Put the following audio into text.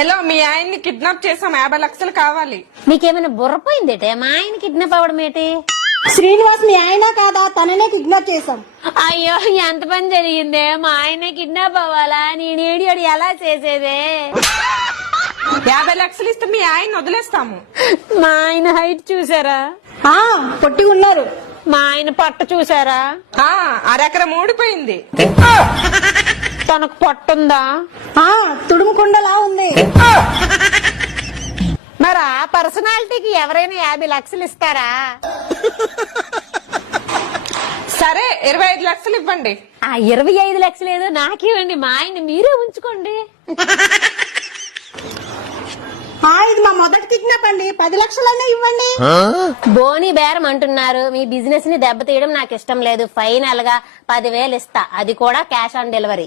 Hello, మీ ఆయన్ని kidnap చేసాం, 50 లక్షలు కావాలి. మీకేమైనా బుర్రపోయిందేటే? మా ఆయన కిడ్నాప్ అవ్వడం ఏంటి? శ్రీనివాస్ మీ ఆయన కాదా? తననే కిడ్నాప్ చేశాం. అయ్యో, ఎంత పని జరిగిందే! మా ఆయన కిడ్నాప్ అవ్వాలా? నేను ఏడియోడు ఎలా చేసేదే? 50 లక్షలు ఇస్తే మీ ఆయన వదిలేస్తాము. మా ఆయన హైట్ చూసారా? పొట్టి ఉన్నారు. మా ఆయన పట్ట చూసారా? అరెకరం ఊడిపోయింది. తనకు పట్టుందా? తుడుముకుండలా ఉంది. మరి ఆ పర్సనాలిటీకి ఎవరైనా 50 లక్షలు ఇస్తారా? సరే, 25 లక్షలు ఇవ్వండి. ఆ 25 లక్షలు ఏదో నాకివ్వండి, మా ఆయన మీరే ఉంచుకోండి. ఇది మా మొదటి కిడ్నాప్ అండి, 10 లక్షలన్నా ఇవ్వండి. బోని బేరం అంటున్నారు. మీ బిజినెస్ ని దెబ్బతీయడం నాకు ఇష్టం లేదు. ఫైనల్ గా 10,000 ఇస్తా, అది కూడా క్యాష్ ఆన్ డెలివరీ.